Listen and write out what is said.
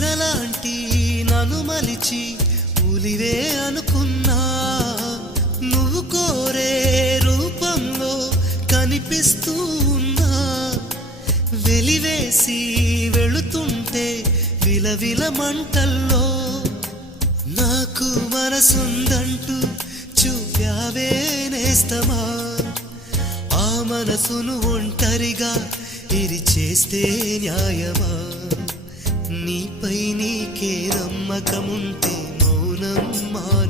శిలలాంటి నన్ను మలిచి ఉలివే అనుకున్నా, నువ్వు కోరే రూపంలో కనిపిస్తూ ఉన్నా. వెలివేసి వెళుతుంటే విలవిల మంటల్లో నాకు మనసుందంటూ చూపావే నేస్తమా. ఆ మనసును ఒంటరిగా ఇరిచేస్తే న్యాయమా? నీపై నీకే నమ్మకముంటే మౌనం మాని